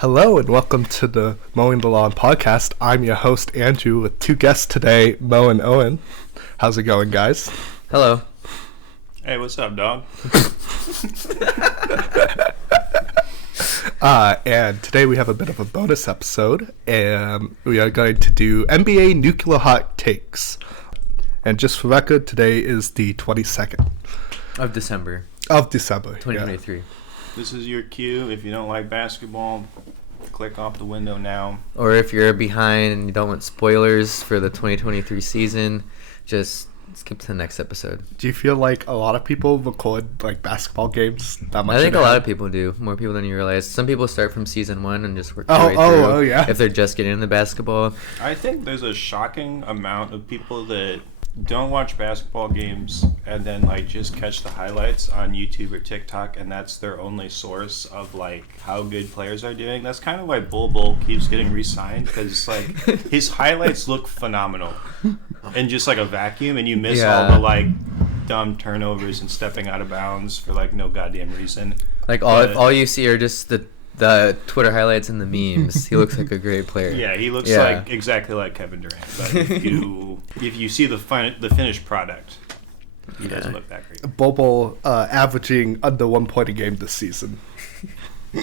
Hello and welcome to the Mowing the Lawn podcast. I'm your host, Andrew, with two guests today, Mo and Owen. How's it going, guys? Hello. Hey, what's up, dog? And today we have a bit of a bonus episode, and we are going to do NBA Nuclear Hot Takes. And just for record, today is the 22nd Of December of December. 2023. Yeah. This is your cue. If you don't like basketball, click off the window now. Or if you're behind and you don't want spoilers for the 2023 season, just skip to the next episode. Do you feel like a lot of people record like basketball games that much? I think a lot of people do. More people than you realize. Some people start from season 1 and just work their way through. Oh, yeah. If they're just getting into basketball. I think there's a shocking amount of people that don't watch basketball games and then like just catch the highlights on YouTube or TikTok, and that's their only source of like how good players are doing. That's kind of why Bol keeps getting re-signed, because like his highlights look phenomenal in just like a vacuum, and you miss all the like dumb turnovers and stepping out of bounds for like no goddamn reason. Like all you see are just the Twitter highlights and the memes. He looks like a great player. Yeah, he looks like exactly like Kevin Durant. But if you see the finished product, he doesn't look that great. Bobo averaging under 1 point a game this season.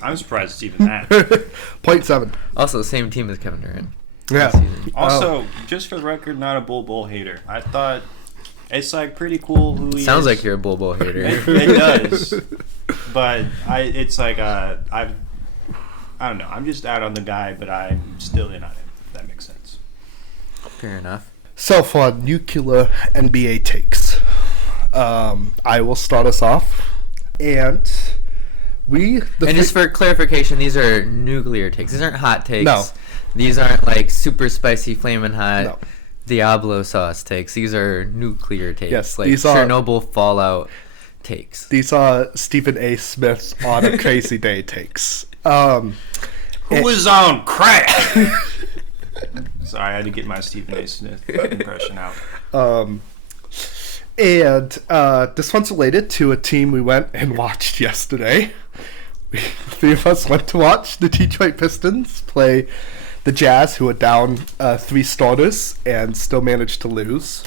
I'm surprised it's even that. 0.7. Also, the same team as Kevin Durant. Yeah. Also, just for the record, not a Bol hater. I thought it's like pretty cool who he is. Sounds like you're a Bol hater. It does. But it's like I don't know. I'm just out on the guy, but I'm still in on him. If that makes sense. Fair enough. So for nuclear NBA takes, I will start us off, and just for clarification, these are nuclear takes. These aren't hot takes. No. These aren't like super spicy, flaming hot No. Diablo sauce takes. These are nuclear takes. Yes, like these are- Chernobyl fallout takes. These are Stephen A. Smith on a crazy day takes. Who was on crack? Sorry, I had to get my Stephen A. Smith impression out. And this one's related to a team we went and watched yesterday. Three of us went to watch the Detroit Pistons play the Jazz, who are down 3 starters and still managed to lose.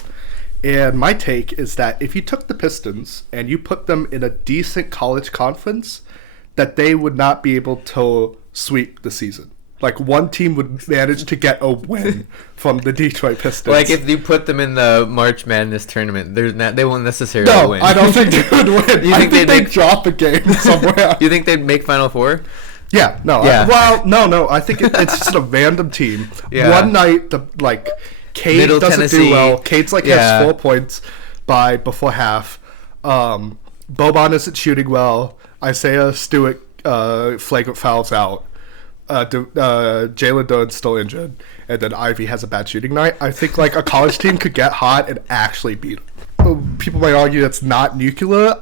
And my take is that if you took the Pistons and you put them in a decent college conference, that they would not be able to sweep the season. Like, one team would manage to get a win from the Detroit Pistons. Like, if you put them in the March Madness tournament, they won't necessarily win. No, I don't think they would win. You think they'd drop a game somewhere. You think they'd make Final Four? Yeah, no. Yeah. No. I think it's just a random team. Yeah. One night, Cade Middle doesn't Tennessee. do well. Cade's has 4 points before half. Boban isn't shooting well. Isaiah Stewart flagrant fouls out. Jalen Duren's still injured, and then Ivy has a bad shooting night. I think like a college team could get hot and actually beat them. People might argue that's not nuclear.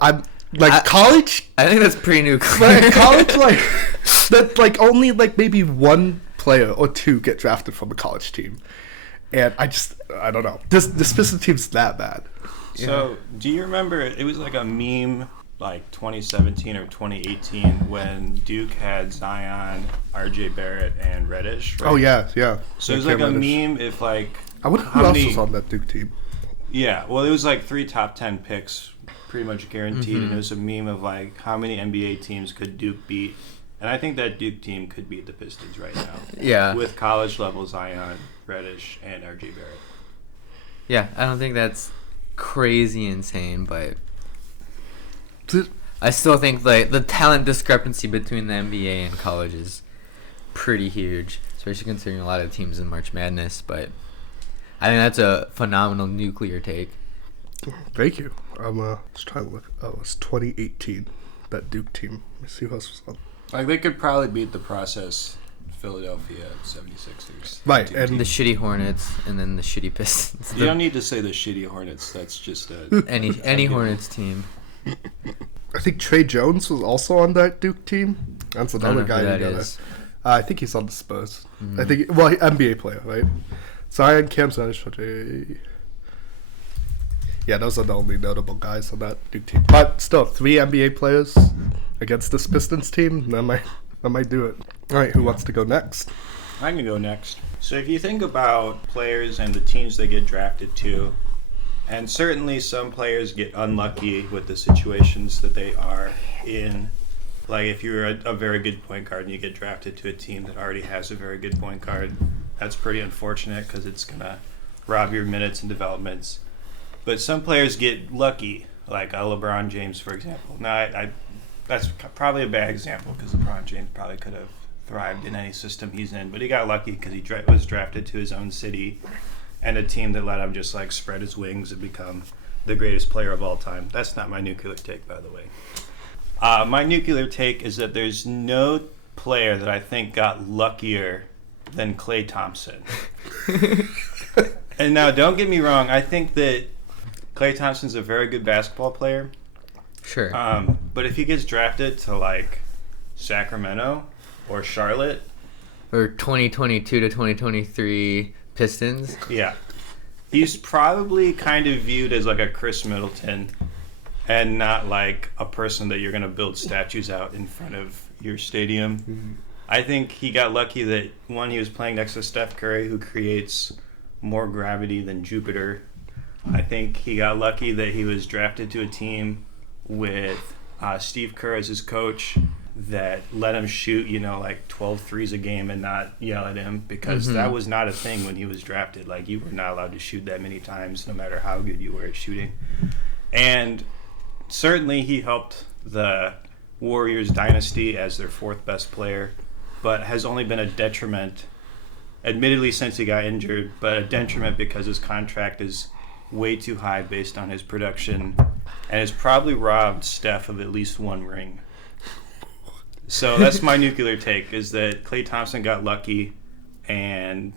College. I think that's pretty nuclear. Like, college, that only maybe one player or two get drafted from a college team, and I don't know. This Pistons team's that bad. So, do you remember? It was like a meme, like 2017 or 2018, when Duke had Zion, RJ Barrett, and Reddish. Right? Oh yeah. So it was like a meme if like. I wonder who else was on that Duke team. Yeah, well, it was like 3 top 10 picks, pretty much guaranteed, and it was a meme of like how many NBA teams could Duke beat, and I think that Duke team could beat the Pistons right now. Yeah. With college level Zion, Reddish, and RJ Barrett. Yeah, I don't think that's crazy insane, but I still think like the talent discrepancy between the NBA and college is pretty huge, especially considering a lot of teams in March Madness. But I think that's a phenomenal nuclear take. Thank you. I'm just trying to look. Oh, it's 2018. That Duke team. Let me see who else was on. Like they could probably beat the process Philadelphia 76ers. Right, and The shitty Hornets and then the shitty Pistons. You don't need to say the shitty Hornets. That's just a any Hornets team. I think Trey Jones was also on that Duke team. That's another guy that you gotta. is. I think he's on the Spurs. I think NBA player, right? Zion, Cam Reddish, Yeah, those are the only notable guys on that Duke team. But still, 3 NBA players against this Pistons team, that might do it. All right, who wants to go next? I can go next. So if you think about players and the teams they get drafted to, and certainly some players get unlucky with the situations that they are in. Like if you're a very good point guard and you get drafted to a team that already has a very good point guard, that's pretty unfortunate because it's going to rob your minutes and developments. But some players get lucky, like LeBron James, for example. Now, that's probably a bad example because LeBron James probably could have thrived in any system he's in, but he got lucky because he was drafted to his own city and a team that let him just like spread his wings and become the greatest player of all time. That's not my nuclear take, by the way. My nuclear take is that there's no player that I think got luckier than Klay Thompson. And now, don't get me wrong, I think that Klay Thompson's a very good basketball player. Sure. But if he gets drafted to like Sacramento or Charlotte, Or 2022 to 2023 Pistons. yeah, he's probably kind of viewed as like a Chris Middleton and not like a person that you're going to build statues out in front of your stadium. Mm-hmm. I think he got lucky that, one, he was playing next to Steph Curry, who creates more gravity than Jupiter. I think he got lucky that he was drafted to a team with Steve Kerr as his coach that let him shoot, like 12 threes a game and not yell at him, because that was not a thing when he was drafted. Like, you were not allowed to shoot that many times, no matter how good you were at shooting. And certainly he helped the Warriors dynasty as their fourth best player, but has only been a detriment, admittedly since he got injured, but a detriment because his contract is way too high based on his production and has probably robbed Steph of at least one ring. So that's my nuclear take, is that Klay Thompson got lucky, and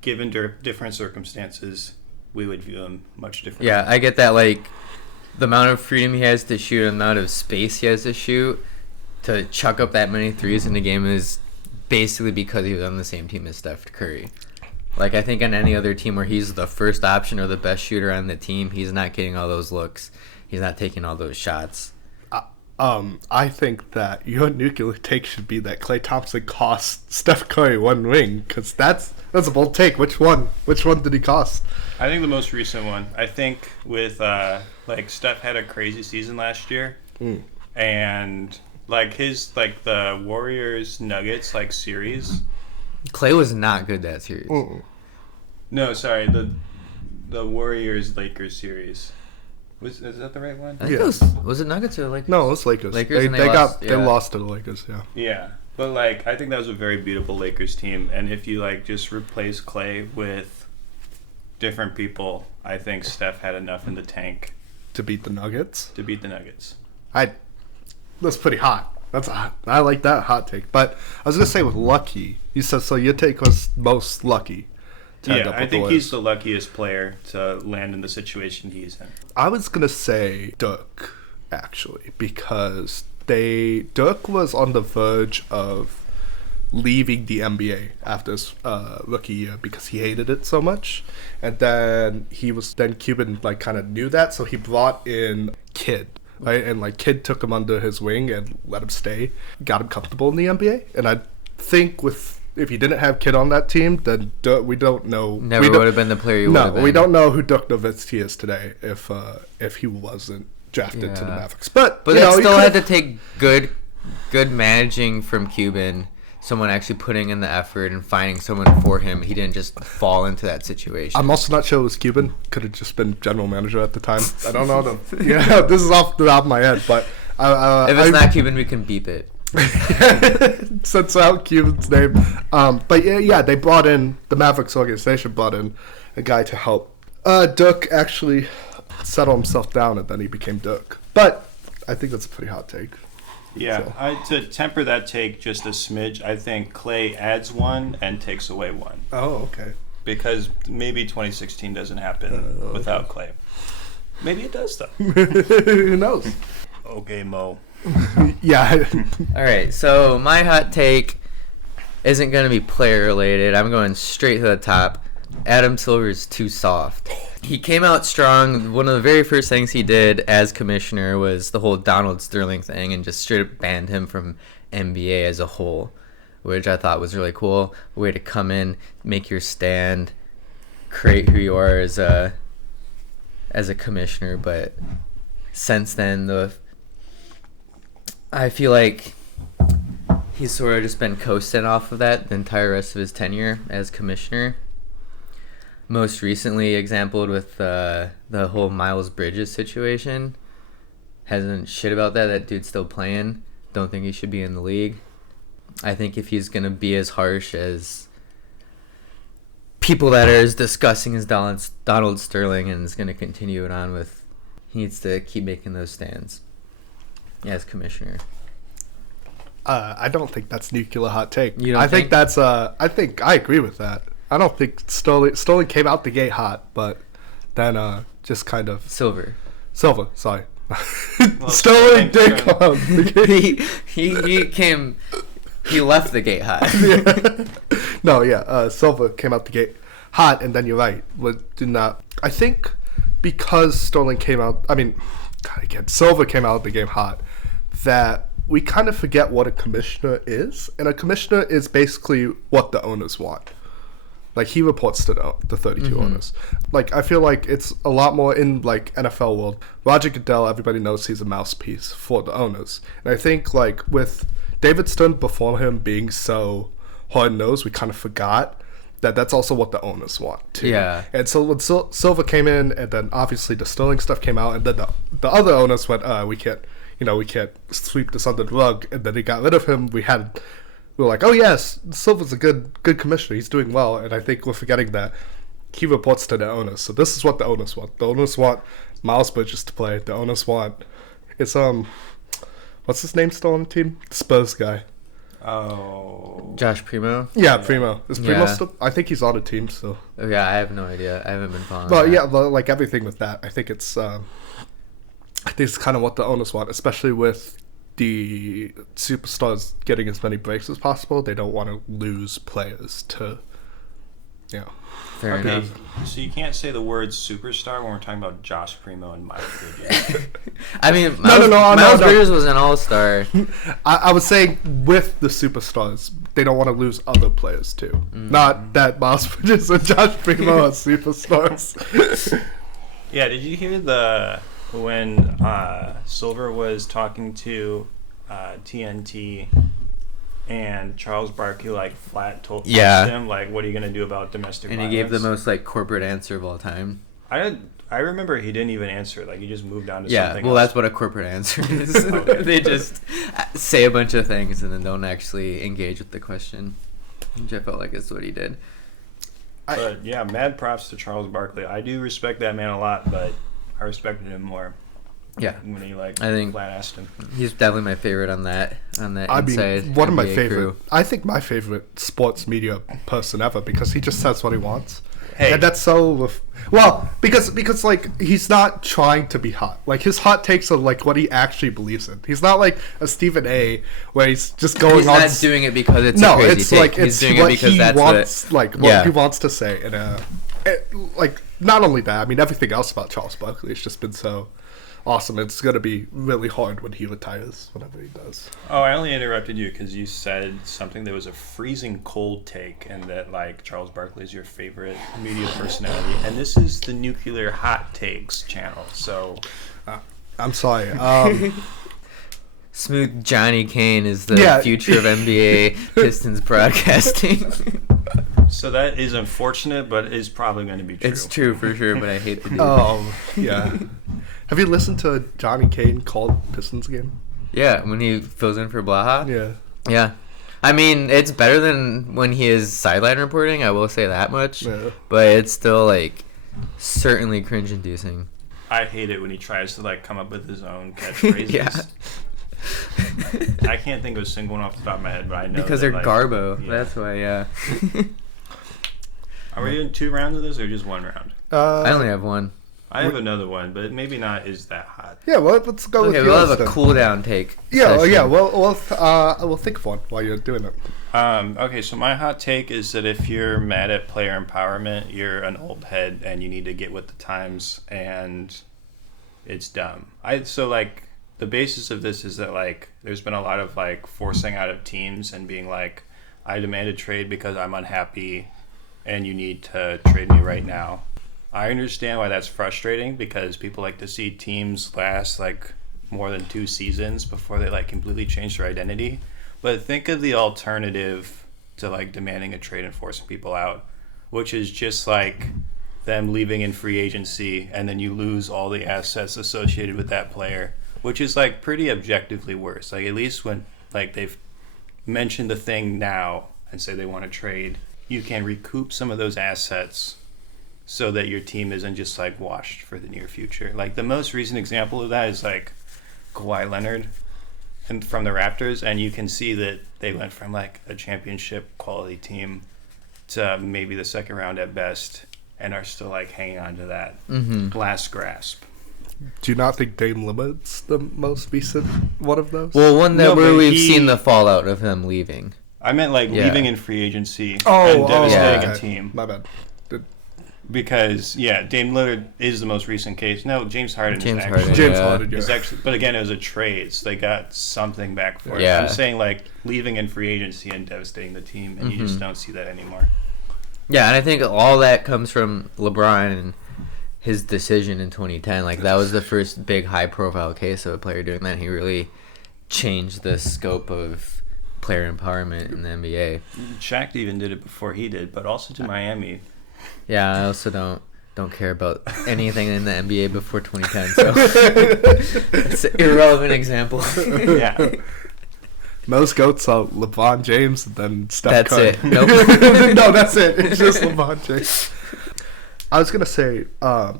given different circumstances, we would view him much differently. Yeah, I get that. Like, the amount of freedom he has to shoot, the amount of space he has to shoot, to chuck up that many threes in a game is basically because he was on the same team as Steph Curry. Like, I think on any other team where he's the first option or the best shooter on the team, he's not getting all those looks. He's not taking all those shots. I think that your nuclear take should be that Klay Thompson cost Steph Curry one ring, because that's a bold take. Which one? Which one did he cost? I think the most recent one. I think with Steph had a crazy season last year, and the Warriors Nuggets series. Klay was not good that series. No, sorry, the Warriors Lakers series. Is that the right one? I think it was it Nuggets or Lakers? No, it was Lakers. Lakers, they lost to the Lakers. Yeah. Yeah, but I think that was a very beautiful Lakers team, and if you just replace Klay with different people, I think Steph had enough in the tank to beat the Nuggets. That's pretty hot. I like that hot take. But I was gonna say with lucky, you said so. Your take was most lucky. Yeah, I think he's the luckiest player to land in the situation he's in. I was gonna say Dirk, actually, because Dirk was on the verge of leaving the NBA after his rookie year because he hated it so much, and then Cuban kind of knew that, so he brought in Kidd. Right, and Kidd took him under his wing and let him stay, got him comfortable in the NBA. And I think if you didn't have Kidd on that team, then we don't know. Never would have been the player you would have been. No, we don't know who Dirk Nowitzki is today if he wasn't drafted to the Mavericks. But that still had to take good managing from Cuban. Someone actually putting in the effort and finding someone for him. He didn't just fall into that situation. I'm also not sure it was Cuban. Could have just been general manager at the time. I don't know. This is off the top of my head, but if it's not Cuban, we can beep it. Censor out Cuban's name. But they brought in, the Mavericks organization brought in a guy to help Dirk actually settle himself down, and then he became Dirk. But I think that's a pretty hot take. Yeah, to temper that take just a smidge, I think Klay adds one and takes away one. Oh, okay. Because maybe 2016 doesn't happen without Klay. Maybe it does, though. Who knows? Okay, Mo. Yeah. All right, so my hot take isn't going to be player related. I'm going straight to the top. Adam Silver's too soft. He came out strong. One of the very first things he did as commissioner was the whole Donald Sterling thing and just straight up banned him from NBA as a whole. which I thought was really cool. A way to come in, make your stand, create who you are as a commissioner. But since then, I feel like he's sort of just been coasting off of that the entire rest of his tenure as commissioner. Most recently exampled with the whole Miles Bridges situation. Hasn't shit about that. That dude's still playing. Don't think he should be in the league. I think if he's going to be as harsh as people that are as disgusting as Donald Sterling and is going to continue it on with, he needs to keep making those stands as commissioner. I don't think that's nuclear hot take. You don't I think think? that's I think I agree with that. I don't think Sterling came out the gate hot, but then just kind of Silver. sorry. Well, Sterling did Sterling- come out the gate. he left the gate hot. No, yeah, Silva came out the gate hot, and then you're right. Did not. I think because Sterling came out. I mean, God, again, Silva came out the game hot. That we kind of forget what a commissioner is, and a commissioner is basically what the owners want. Like, he reports to the 32 owners. Like, I feel like it's a lot more in, like, NFL world. Roger Goodell, everybody knows he's a mouthpiece for the owners. And I think, like, with David Stern before him being so hard-nosed, we kind of forgot that that's also what the owners want, too. Yeah. And so when Silva came in, and then obviously the Sterling stuff came out, and then the other owners went, we can't sweep this under the rug. And then they got rid of him. We were like, oh yes, Silva's a good commissioner. He's doing well. And I think we're forgetting that he reports to the owners. So this is what the owners want. The owners want Miles Bridges to play. The owners want what's his name still on the team? The Spurs guy. Oh. Josh Primo. Yeah, Primo. Is Primo Yeah. still? I think he's on the team still. Oh, yeah, I have no idea. I haven't been following. But that. yeah, like everything with that, I think it's kind of what the owners want, especially with the superstars getting as many breaks as possible. They don't want to lose players to, Fair Okay, enough. so you can't say the word superstar when we're talking about Josh Primo and Miles Bridges. I mean, No, Miles no. Bridges was an all-star. I was saying with the superstars, they don't want to lose other players too. Not that Miles Bridges and Josh Primo are superstars. Yeah, did you hear when Silver was talking to TNT and Charles Barkley flat told him what are you gonna do about domestic And he violence? gave the most corporate answer of all time. I remember he didn't even answer it. He just moved on to Yeah, something well, else. that's what a corporate answer is. Okay. They just say a bunch of things and then don't actually engage with the question. Which I felt like is what he did. But yeah, mad props to Charles Barkley. I do respect that man a lot, but I respected him more Yeah, when he I think flat asked him. he's definitely my favorite on that I inside mean, one of my NBA favorite. crew. I think my favorite sports media person ever, because he just says what he wants. Hey. And that's so because he's not trying to be hot. His hot takes are what he actually believes in. He's not like a Stephen A. where he's just going He's on. not doing it because it's No, a crazy it's take. He's it's doing what it because he that's wants, what what he wants to say. And not only that, I mean, everything else about Charles Barkley has just been so awesome. It's gonna be really hard when he retires, whatever he does. Oh, I only interrupted you because you said something that was a freezing cold take, and that Charles Barkley is your favorite media personality, and this is the Nuclear Hot Takes channel. So I'm sorry. Smooth Johnny Kane is the Yeah. future of NBA Pistons broadcasting. So that is unfortunate, but is probably going to be true. It's true for sure, but I hate the dude. Yeah. Have you listened to Johnny Kane call Pistons game? Yeah, when he fills in for Blaha. Yeah. Yeah. I mean, it's better than when he is sideline reporting, I will say that much. Yeah. But it's still, certainly cringe-inducing. I hate it when he tries to come up with his own catchphrases. Yeah. I can't think of a single one off the top of my head, but I know Because that, they're Garbo. yeah. That's why, yeah. Are we doing 2 rounds of this or just 1 round? I only have one. I have another one, but maybe not is that hot. Yeah, well, let's go with Okay, yours we'll have a then. cool-down take. Yeah, session. yeah. We'll think of one while you're doing it. Okay, so my hot take is that if you're mad at player empowerment, you're an old head and you need to get with the times, and it's dumb. The basis of this is that there's been a lot of forcing out of teams and being I demand a trade because I'm unhappy and you need to trade me right now. I understand why that's frustrating because people like to see teams last like more than 2 seasons before they like completely change their identity. But think of the alternative to like demanding a trade and forcing people out, which is just like them leaving in free agency and then you lose all the assets associated with that player, which is like pretty objectively worse. Like at least when like they've mentioned the thing now and say they want to trade, you can recoup some of those assets so that your team isn't just like washed for the near future. Like the most recent example of that is like Kawhi Leonard and from the Raptors, and you can see that they went from like a championship quality team to maybe the second round at best and are still like hanging on to that last grasp. Do you not think Dame Lillard's the most recent one of those? Well, one that No, where but we've he- seen the fallout of him leaving. I meant like Yeah. leaving in free agency and oh, devastating yeah. a team. My bad. Because Dame Lillard is the most recent case. No, James Harden James is Harden, actually James yeah. Harden, is yeah. actually, but again, it was a trade, so they got something back for it. Yeah. I'm saying like leaving in free agency and devastating the team, and you just don't see that anymore. Yeah, and I think all that comes from LeBron and his decision in 2010. Like that was the first big high-profile case of a player doing that. He really changed the scope of player empowerment in the NBA. Shaq even did it before he did, but also to Miami. Yeah, I also don't care about anything in the NBA before 2010, so it's an irrelevant example. Yeah. Most GOATs are LeBron James and then Steph That's Curry. it. Nope. No, that's it. It's just LeBron James. I was going to say, I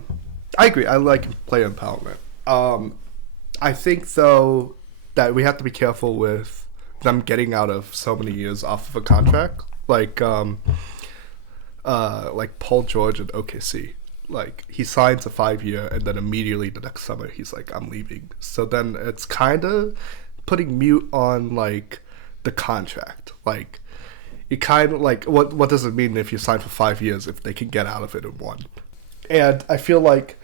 agree. I like player empowerment. I think, though, that we have to be careful with them getting out of so many years off of a contract. Like Paul George at OKC. Like, he signs a 5-year, and then immediately the next summer, he's like, I'm leaving. So then it's kind of putting mute on, like, the contract. Like, you kind of, like, what does it mean if you sign for 5 years if they can get out of it in 1? And I feel like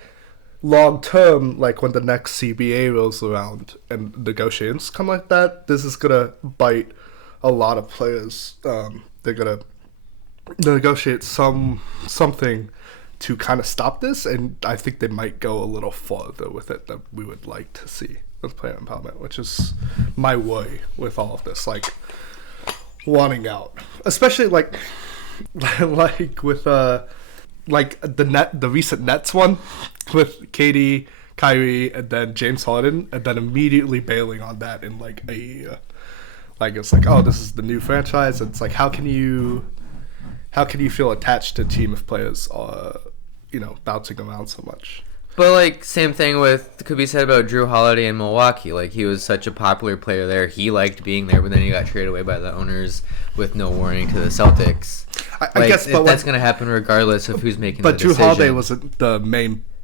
long term, like, when the next CBA rolls around and negotiations come like that, this is going to bite a lot of players. They're going to negotiate something to kind of stop this, and I think they might go a little farther with it than we would like to see with player empowerment, which is my worry with all of this, like wanting out, especially like with the recent Nets one with KD, Kyrie, and then James Harden, and then immediately bailing on that in like a year. Like it's like, oh, this is the new franchise. It's like, how can you feel attached to a team if players are, bouncing around so much? But, like, same thing could be said about Drew Holiday in Milwaukee. Like, he was such a popular player there. He liked being there, but then he got traded away by the owners with no warning to the Celtics. I guess, but that's going to happen regardless of who's making the But Drew decision. Holiday wasn't the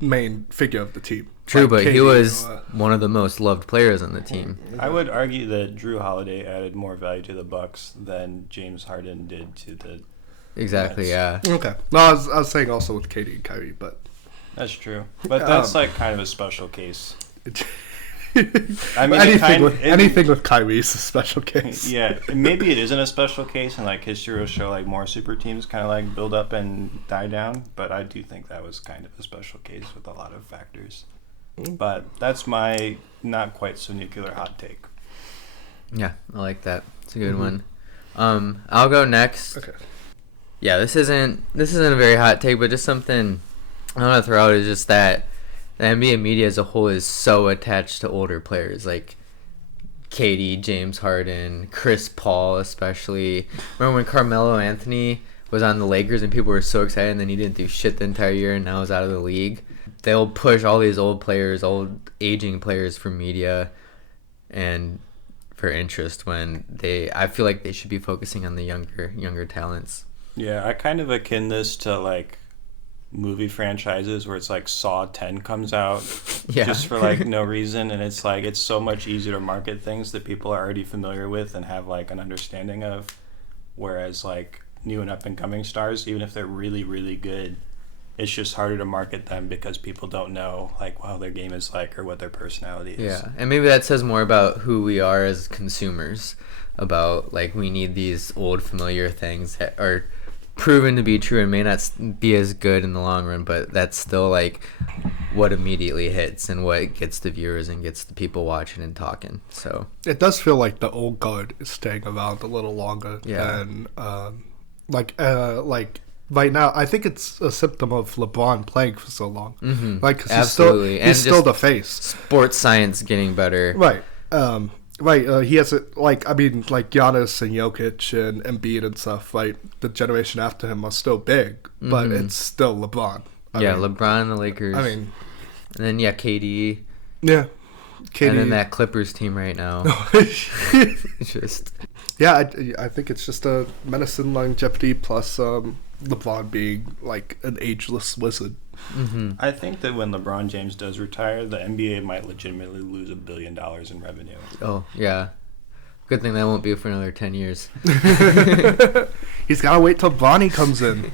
main figure of the team. True, Like but he KD, was one of the most loved players on the team. I would argue that Drew Holiday added more value to the Bucks than James Harden did to the Exactly, Nets. yeah. Okay. No, I was saying also with KD and Kyrie, but That's true. But that's like kind of a special case. I mean, anything with Kyrie is a special case. Yeah, maybe it isn't a special case, and like history will show like more super teams kind of like build up and die down. But I do think that was kind of a special case with a lot of factors. But that's my not quite so nuclear hot take. Yeah, I like that. It's a good one. I'll go next. Okay. Yeah, this isn't a very hot take, but just something I want to throw out is just that the NBA media as a whole is so attached to older players like KD, James Harden, Chris Paul especially. Remember when Carmelo Anthony was on the Lakers and people were so excited and then he didn't do shit the entire year and now he's out of the league? They'll push all these old aging players for media and for interest when I feel like they should be focusing on the younger talents. Yeah, I kind of akin this to like movie franchises where it's like Saw 10 comes out just for like no reason, and it's like it's so much easier to market things that people are already familiar with and have like an understanding of, whereas like new and up and coming stars, even if they're really really good, it's just harder to market them because people don't know like how their game is like or what their personality is. Yeah, and maybe that says more about who we are as consumers, about like we need these old familiar things that are proven to be true and may not be as good in the long run, but that's still like what immediately hits and what gets the viewers and gets the people watching and talking. So It does feel like the old guard is staying around a little longer Yeah. than like right now. I think it's a symptom of LeBron playing for so long. Like, 'cause Absolutely. he's And still just the face. sports science getting better. Right. Right. He has it like like Giannis and Jokic and Embiid and stuff. Right. The generation after him are still big, but it's still LeBron. I Yeah, mean, LeBron and the Lakers. I mean, and then KD. yeah. KD. And then that Clippers team right now. It's just Yeah, I think it's just a menacing longevity plus LeBron being like an ageless wizard. I think that when LeBron James does retire, the NBA might legitimately lose $1 billion in revenue. oh yeah. Good thing that won't be for another 10 years. He's gotta wait till Bronny comes in.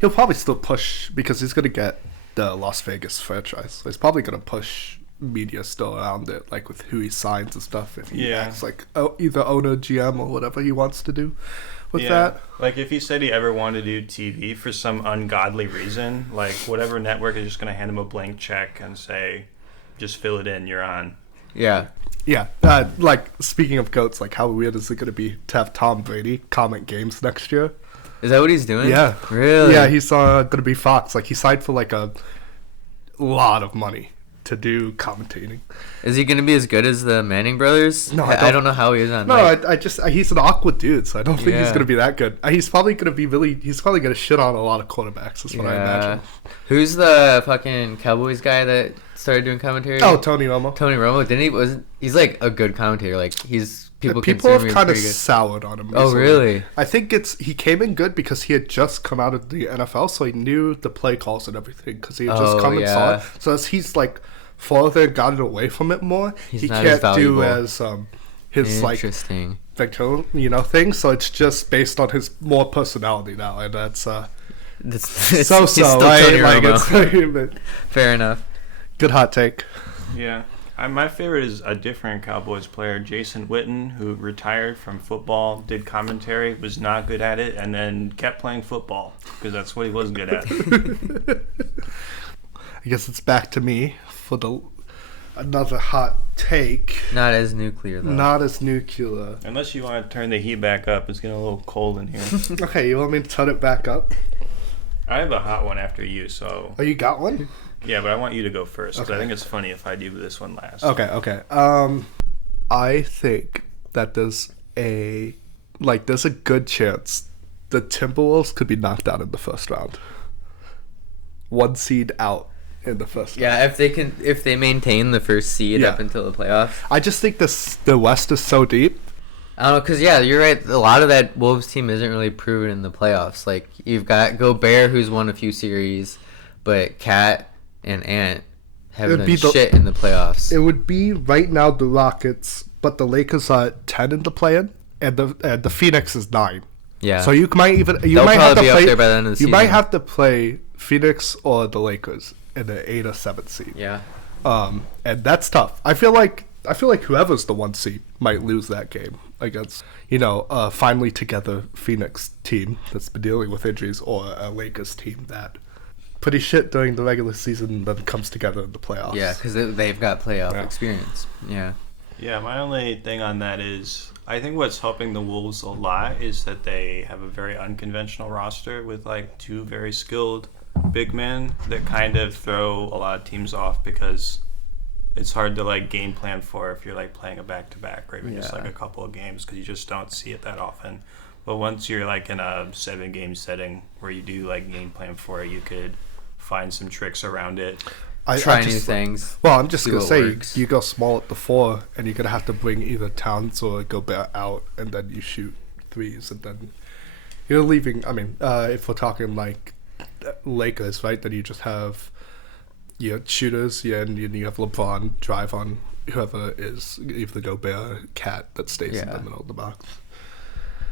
He'll probably still push because he's gonna get the Las Vegas franchise. So he's probably gonna push media still around it, like with who he signs and stuff. If he Yeah. acts like either owner, GM, or whatever he wants to do with Yeah. that. Like if he said he ever wanted to do TV for some ungodly reason, like whatever network is just going to hand him a blank check and say, just fill it in, you're on. Yeah. Yeah, like speaking of goats, like how weird is it gonna be to have Tom Brady comment games next year? Is that what he's doing? Yeah. Really? Yeah, he's gonna be Fox. Like he signed for like a lot of money to do commentating. Is he going to be as good as the Manning brothers? No, I don't know how he is on. No, like, I just he's an awkward dude, so I don't think he's Yeah. gonna be that good. He's probably gonna be he's probably gonna shit on a lot of quarterbacks. Is what I imagine. Who's the fucking Cowboys guy that started doing commentary? Oh, Tony Romo. Tony Romo. Didn't he? Wasn't he's like a good commentator? Like people People consider have him kind of pretty good. soured on him. Oh, recently. really? I think he came in good because he had just come out of the NFL, so he knew the play calls and everything because he had just Oh, come and saw yeah. it. So as he's like farther and gotten away from it more, He's he not as can't do valuable. as his like Interesting. thing. So it's just based on his more personality now, and that's He's so still right? Tony Like Romo. it's Fair enough. good hot take. Yeah. My favorite is a different Cowboys player, Jason Witten, who retired from football, did commentary, was not good at it, and then kept playing football because that's what he was good at. I guess it's back to me for another hot take. Not as nuclear though. Not as nuclear. Unless you want to turn the heat back up, it's getting a little cold in here. Okay, you want me to turn it back up? I have a hot one after you, so Oh, you got one? yeah, but I want you to go first because I Okay. think it's funny if I do this one last. Okay. I think that there's a good chance the Timberwolves could be knocked out in the first round. One seed out in the first round. Yeah, if they maintain the first seed Yeah. up until the playoffs. I just think the West is so deep. I don't know, because, yeah, you're right. A lot of that Wolves team isn't really proven in the playoffs. Like, you've got Gobert, who's won a few series, but Cat and Ant haven't It'd be done shit in the playoffs. It would be right now the Rockets, but the Lakers are at 10 in the play-in, and the Phoenix is 9. yeah. So you might They'll might have to probably be up play. there by the end of the you season. might have to play Phoenix or the Lakers in the 8 or 7 seed. Yeah. And that's tough. I feel like whoever's the 1 seed might lose that game against finally together Phoenix team that's been dealing with injuries, or a Lakers team that pretty shit during the regular season and then comes together in the playoffs. Yeah, because they've got playoff Yeah. experience. Yeah. Yeah, my only thing on that is I think what's helping the Wolves a lot is that they have a very unconventional roster with like 2 very skilled big men that kind of throw a lot of teams off because it's hard to like game plan for if you're like playing a back-to-back or even just Yeah. like a couple of games because you just don't see it that often. But once you're like in a 7-game setting where you do like game plan for it, you could find some tricks around it. Try new things. Well, I'm just See gonna what say works. you go small at the 4, and you're gonna have to bring either Towns or Gobert out, and then you shoot threes, and then you're leaving. I mean, if we're talking like Lakers, right? Then you just have shooters, and you have LeBron drive on whoever is either Gobert or Cat that stays in Yeah. the middle of the box.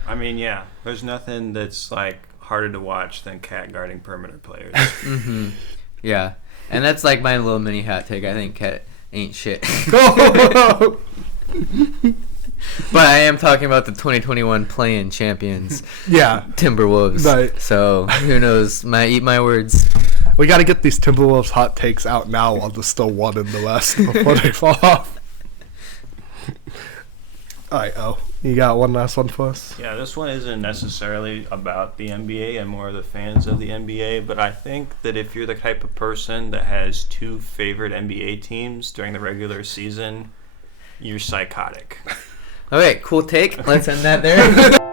I mean, yeah, there's nothing that's like harder to watch than Cat guarding perimeter players. Mm-hmm. Yeah, and that's like my little mini hot take. I think Cat ain't shit. But I am talking about the 2021 play-in champions, Yeah. Timberwolves. Right. So who knows? Might eat my words. We got to get these Timberwolves hot takes out now while there's still one in the West before they fall off. All right, you got one last one for us? Yeah, this one isn't necessarily about the NBA and more the fans of the NBA, but I think that if you're the type of person that has 2 favorite NBA teams during the regular season, you're psychotic. Okay, cool take. Let's end that there.